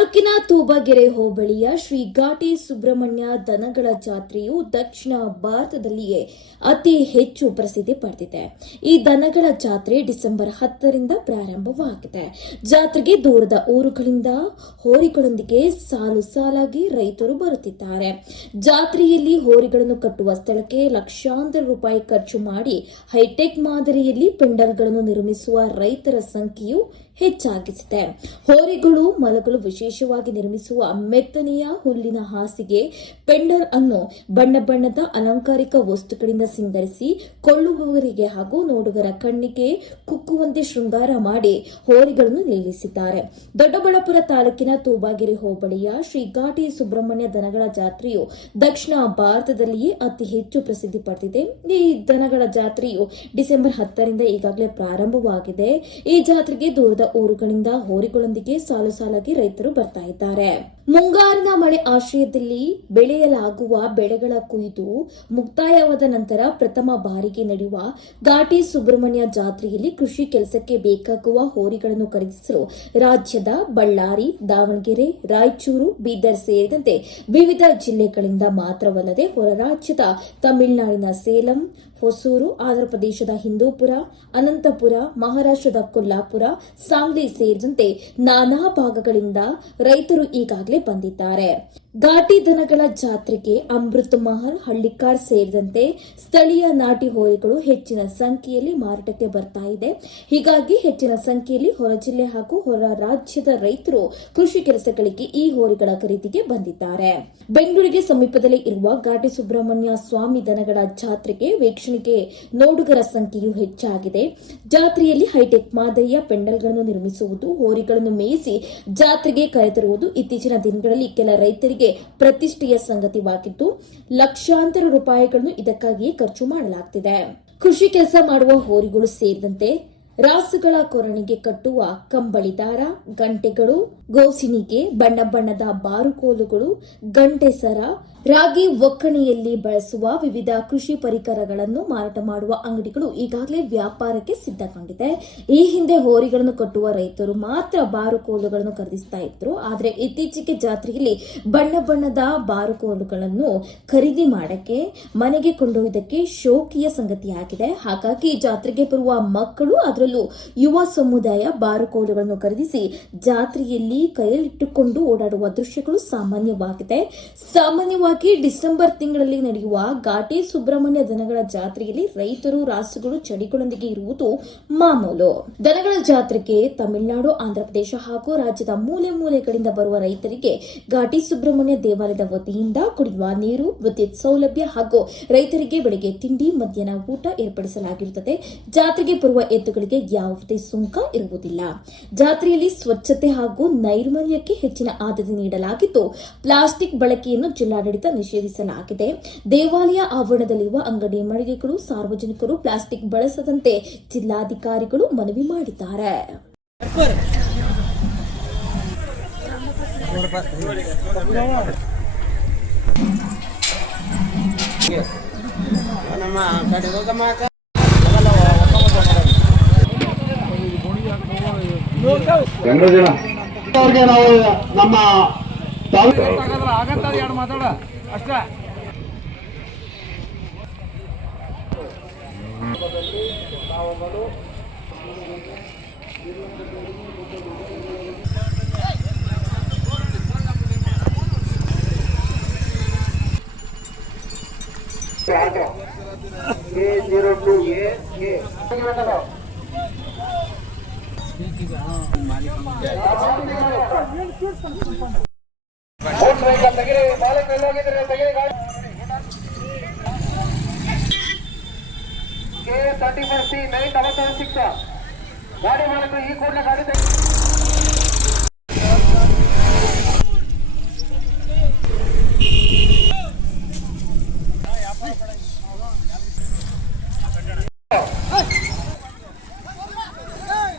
ತಾಲೂಕಿನ ತೂಬಗೆರೆ ಹೋಬಳಿಯ ಶ್ರೀ ಘಾಟಿ ಸುಬ್ರಹ್ಮಣ್ಯ ದನಗಳ ಜಾತ್ರೆಯು ದಕ್ಷಿಣ ಭಾರತದಲ್ಲಿಯೇ ಅತಿ ಹೆಚ್ಚು ಪ್ರಸಿದ್ಧಿ ಪಡೆದಿದೆ. ಈ ದನಗಳ ಜಾತ್ರೆ ಡಿಸೆಂಬರ್ ಹತ್ತರಿಂದ ಪ್ರಾರಂಭವಾಗಿದೆ. ಜಾತ್ರೆಗೆ ದೂರದ ಊರುಗಳಿಂದ ಹೋರಿಗಳೊಂದಿಗೆ ಸಾಲು ಸಾಲಾಗಿ ರೈತರು ಬರುತ್ತಿದ್ದಾರೆ. ಜಾತ್ರೆಯಲ್ಲಿ ಹೋರಿಗಳನ್ನು ಕಟ್ಟುವ ಸ್ಥಳಕ್ಕೆ ಲಕ್ಷಾಂತರ ರೂಪಾಯಿ ಖರ್ಚು ಮಾಡಿ ಹೈಟೆಕ್ ಮಾದರಿಯಲ್ಲಿ ಪೆಂಡಲ್ಗಳನ್ನು ನಿರ್ಮಿಸುವ ರೈತರ ಸಂಖ್ಯೆಯು ಹೆಚ್ಚಾಗಿಸಿದೆ. ಹೋರಿಗಳು ಮಲಗಲು ವಿಶೇಷವಾಗಿ ನಿರ್ಮಿಸುವ ಮೆತ್ತನೆಯ ಹುಲ್ಲಿನ ಹಾಸಿಗೆ, ಪೆಂಡಲ್ ಅನ್ನು ಬಣ್ಣ ಬಣ್ಣದ ಅಲಂಕಾರಿಕ ವಸ್ತುಗಳಿಂದ ಸಿಂಗರಿಸಿ ಕೊಳ್ಳುವವರಿಗೆ ಹಾಗೂ ನೋಡುಗರ ಕಣ್ಣಿಗೆ ಕುಕ್ಕುವಂತೆ ಶೃಂಗಾರ ಮಾಡಿ ಹೋರಿಗಳನ್ನು ನಿಲ್ಲಿಸಿದ್ದಾರೆ. ದೊಡ್ಡಬಳ್ಳಾಪುರ ತಾಲೂಕಿನ ತೂಬಾಗಿರಿ ಹೋಬಳಿಯ ಶ್ರೀ ಘಾಟಿ ಸುಬ್ರಹ್ಮಣ್ಯ ದನಗಳ ಜಾತ್ರೆಯು ದಕ್ಷಿಣ ಭಾರತದಲ್ಲಿಯೇ ಅತಿ ಹೆಚ್ಚು ಪ್ರಸಿದ್ಧಿ ಪಡೆದಿದೆ. ಈ ದನಗಳ ಜಾತ್ರೆಯು ಡಿಸೆಂಬರ್ ಹತ್ತರಿಂದ ಈಗಾಗಲೇ ಪ್ರಾರಂಭವಾಗಿದೆ. ಈ ಜಾತ್ರೆಗೆ ದೂರದ ಊರುಗಳಿಂದ ಹೋರಿಗಳೊಂದಿಗೆ ಸಾಲು ಸಾಲಾಗಿ ರೈತರು ಬರ್ತಾ ಇದ್ದಾರೆ. ಮುಂಗಾರಿನ ಮಳೆ ಆಶ್ರಯದಲ್ಲಿ ಬೆಳೆಯಲಾಗುವ ಬೆಳೆಗಳ ಕುಯ್ದು ಮುಕ್ತಾಯವಾದ ನಂತರ ಪ್ರಥಮ ಬಾರಿಗೆ ನಡೆಯುವ ಘಾಟಿ ಸುಬ್ರಹ್ಮಣ್ಯ ಜಾತ್ರೆಯಲ್ಲಿ ಕೃಷಿ ಕೆಲಸಕ್ಕೆ ಬೇಕಾಗುವ ಹೋರಿಗಳನ್ನು ಖರೀದಿಸಲು ರಾಜ್ಯದ ಬಳ್ಳಾರಿ, ದಾವಣಗೆರೆ, ರಾಯಚೂರು, ಬೀದರ್ ಸೇರಿದಂತೆ ವಿವಿಧ ಜಿಲ್ಲೆಗಳಿಂದ ಮಾತ್ರವಲ್ಲದೆ ಹೊರ ರಾಜ್ಯದ ತಮಿಳುನಾಡಿನ ಸೇಲಂ, ಹೊಸೂರು ಆಂಧ್ರಪ್ರದೇಶದ ಹಿಂದೂಪುರ, ಅನಂತಪುರ, ಮಹಾರಾಷ್ಟ್ರದ ಕೊಲ್ಲಾಪುರ, ಸಾಂಗ್ಲಿ ಸೇರಿದಂತೆ ನಾನಾ ಭಾಗಗಳಿಂದ ರೈತರು ಈಗಾಗಲೇ ಬಂದಿದ್ದಾರೆ. ಘಾಟಿ ದನಗಳ ಜಾತ್ರೆಗೆ ಅಮೃತ್ ಮಹಲ್, ಹಳ್ಳಿಕಾರ್ ಸೇರಿದಂತೆ ಸ್ಥಳೀಯ ನಾಟಿ ಹೋರಿಗಳು ಹೆಚ್ಚಿನ ಸಂಖ್ಯೆಯಲ್ಲಿ ಮಾರಾಟಕ್ಕೆ ಬರ್ತಾ ಇದೆ. ಹೀಗಾಗಿ ಹೆಚ್ಚಿನ ಸಂಖ್ಯೆಯಲ್ಲಿ ಹೊರ ಜಿಲ್ಲೆ ಹಾಗೂ ಹೊರ ರಾಜ್ಯದ ರೈತರು ಕೃಷಿ ಕೆಲಸಗಳಿಗೆ ಈ ಹೋರಿಗಳ ಖರೀದಿಗೆ ಬಂದಿದ್ದಾರೆ. ಬೆಂಗಳೂರಿಗೆ ಸಮೀಪದಲ್ಲಿ ಇರುವ ಘಾಟಿ ಸುಬ್ರಹ್ಮಣ್ಯ ಸ್ವಾಮಿ ದನಗಳ ಜಾತ್ರೆಗೆ ವೀಕ್ಷಣೆಗೆ ನೋಡುಗರ ಸಂಖ್ಯೆಯು ಹೆಚ್ಚಾಗಿದೆ. ಜಾತ್ರೆಯಲ್ಲಿ ಹೈಟೆಕ್ ಮಾದರಿಯ ಪೆಂಡಲ್ಗಳನ್ನು ನಿರ್ಮಿಸುವುದು, ಹೋರಿಗಳನ್ನು ಮೇಯಿಸಿ ಜಾತ್ರೆಗೆ ಕರೆತರುವುದು ಇತ್ತೀಚಿನ ದಿನಗಳಲ್ಲಿ ಕೆಲ ರೈತರಿಗೆ ಪ್ರತಿಷ್ಠೆಯ ಸಂಗತಿವಾಗಿದ್ದು, ಲಕ್ಷಾಂತರ ರೂಪಾಯಿಗಳನ್ನು ಇದಕ್ಕಾಗಿಯೇ ಖರ್ಚು ಮಾಡಲಾಗ್ತಿದೆ. ಕೃಷಿ ಕೆಲಸ ಮಾಡುವ ಹೋರಿಗಳು ಸೇರಿದಂತೆ ರಾಸುಗಳ ಕೊರಣಿಗೆ ಕಟ್ಟುವ ಕಂಬಳಿ ದಾರ, ಗಂಟೆಗಳು, ಗೋಸಿನಿಗೆ ಬಣ್ಣ ಬಣ್ಣದ ಬಾರುಕೋಲುಗಳು ಗಂಟೆ ಸರ ರಾಗಿ ಒಕ್ಕಣೆಯಲ್ಲಿ ಬಳಸುವ ವಿವಿಧ ಕೃಷಿ ಪರಿಕರಗಳನ್ನು ಮಾರಾಟ ಮಾಡುವ ಅಂಗಡಿಗಳು ಈಗಾಗಲೇ ವ್ಯಾಪಾರಕ್ಕೆ ಸಿದ್ಧಗೊಂಡಿದೆ. ಈ ಹಿಂದೆ ಹೋರಿಗಳನ್ನು ಕಟ್ಟುವ ರೈತರು ಮಾತ್ರ ಬಾರುಕೋಲುಗಳನ್ನು ಖರೀದಿಸ್ತಾ ಇದ್ರು. ಆದರೆ ಇತ್ತೀಚೆಗೆ ಜಾತ್ರೆಯಲ್ಲಿ ಬಣ್ಣ ಬಣ್ಣದ ಬಾರುಕೋಲುಗಳನ್ನು ಖರೀದಿ ಮಾಡಕ್ಕೆ, ಮನೆಗೆ ಕೊಂಡೊಯ್ದಕ್ಕೆ ಶೋಕಿಯ ಸಂಗತಿಯಾಗಿದೆ. ಹಾಗಾಗಿ ಜಾತ್ರೆಗೆ ಬರುವ ಮಕ್ಕಳು ಅದರಲ್ಲೂ ಯುವ ಸಮುದಾಯ ಬಾರುಕೋಲುಗಳನ್ನು ಖರೀದಿಸಿ ಜಾತ್ರೆಯಲ್ಲಿ ಕೈಯಲ್ಲಿಟ್ಟುಕೊಂಡು ಓಡಾಡುವ ದೃಶ್ಯಗಳು ಸಾಮಾನ್ಯವಾಗಿದೆ. ಸಾಮಾನ್ಯವಾಗಿ ಡಿಸೆಂಬರ್ ತಿಂಗಳಲ್ಲಿ ನಡೆಯುವ ಘಾಟಿ ಸುಬ್ರಹ್ಮಣ್ಯ ದನಗಳ ಜಾತ್ರೆಯಲ್ಲಿ ರೈತರು, ರಾಸುಗಳು ಚಡಿಗಳೊಂದಿಗೆ ಇರುವುದು ಮಾಮೂಲು. ದನಗಳ ಜಾತ್ರೆಗೆ ತಮಿಳುನಾಡು, ಆಂಧ್ರಪ್ರದೇಶ ಹಾಗೂ ರಾಜ್ಯದ ಮೂಲೆ ಮೂಲೆಗಳಿಂದ ಬರುವ ರೈತರಿಗೆ ಘಾಟಿ ಸುಬ್ರಹ್ಮಣ್ಯ ದೇವಾಲಯದ ವತಿಯಿಂದ ಕುಡಿಯುವ ನೀರು, ವಿದ್ಯುತ್ ಸೌಲಭ್ಯ ಹಾಗೂ ರೈತರಿಗೆ ಬೆಳಗ್ಗೆ ತಿಂಡಿ, ಮಧ್ಯಾಹ್ನ ಊಟ ಏರ್ಪಡಿಸಲಾಗಿರುತ್ತದೆ. ಜಾತ್ರೆಗೆ ಬರುವ ಎತ್ತುಗಳಿಗೆ ಯಾವುದೇ ಸುಂಕ ಇರುವುದಿಲ್ಲ. ಜಾತ್ರೆಯಲ್ಲಿ ಸ್ವಚ್ಛತೆ ಹಾಗೂ ನೈರ್ಮಲ್ಯಕ್ಕೆ ಹೆಚ್ಚಿನ ಆದ್ಯತೆ ನೀಡಲಾಗಿದ್ದು, ಪ್ಲಾಸ್ಟಿಕ್ ಬಳಕೆಯನ್ನು ಜಿಲ್ಲಾಡಳಿತ ನಿಷೇಧಿಸಲಾಗಿದೆ. ದೇವಾಲಯ ಆವರಣದಲ್ಲಿರುವ ಅಂಗಡಿ ಮಳಿಗೆಗಳು ಸಾರ್ವಜನಿಕರು ಪ್ಲಾಸ್ಟಿಕ್ ಬಳಸದಂತೆ ಜಿಲ್ಲಾಧಿಕಾರಿಗಳು ಮನವಿ ಮಾಡಿದ್ದಾರೆ. ನಮ್ಮ ಕಡೆ ಹೋಗಮ್ಮ ಅಕ್ಕ. ಅವ್ರಿಗೆ ನಾವು ನಮ್ಮ taluk K thirty C nine double seven six ಗಾಡಿ ಮಾಡಬೇಕು ಈ ಕೂಡಲೇ ಗಾಡಿ ತೆಗಿ